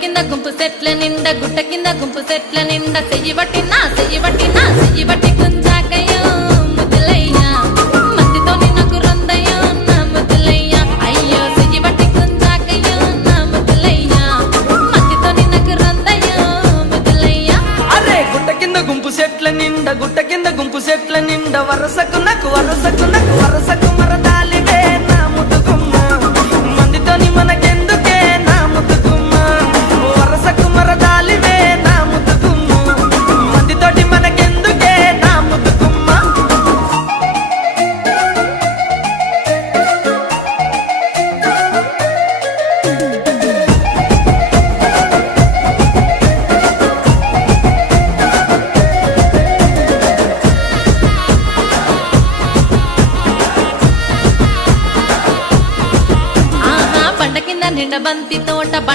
కింద గుంపు సెట్ల నిండా గుట్ట కింద గుంపు సెట్ల నిండా చెయ్యి బట్టి గుంజాకయ్యో ముద్దులయ్యా మందితో నాకు రొందయ్యో నా ముద్దులయ్యా అయ్యో చెయ్యి బట్టి గుంజాకయ్యో నా ముద్దులయ్యా మందితో నాకు రొందయ్యో ముద్దులయ్యా అరే గుట్ట కింద గుంపు సెట్ల నిండా వరసకు మరదాలివే నా ముద్దుగుమ్మ మందితోని మనకెందుకే నా ముద్దుగుమ్మ వరసకు మరదాలివే నా ముద్దుగుమ్మ మందితోటి మనకెందుకే నా ముద్దుగుమ్మ ఆహా బండ కింద నిండ బంతి తోట